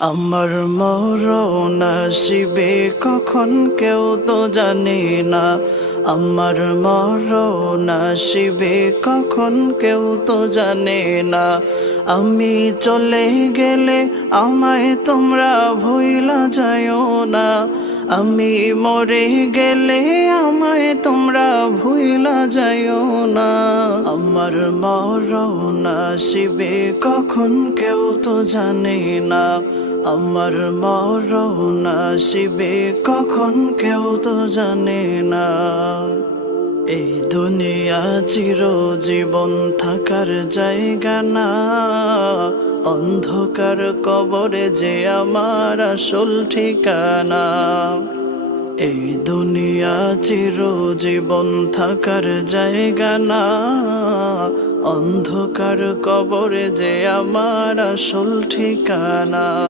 আমার মরণ আসিবে কখন কেউ তো জানে না। আমার মরণ আসিবে কখন কেউ তো জানে না। আমি চলে গেলে আমায় তোমরা ভুইলা যাইও না। আমি মরে গেলে আমায় তোমরা ভুইলা যাইও না। আমার মরণ আসিবে কখন কেউ তো জানে না। আমার মরণ আসিবে কখন কেউ তো জানে না। এই দুনিয়া চিরজীবন থাকার জায়গা না। অন্ধকার কবরে যে আমার আসল ঠিকানা। এই দুনিয়া চিরজীবন থাকার জায়গা না। অন্ধকার কবরে যে আমার আসল ঠিকানা।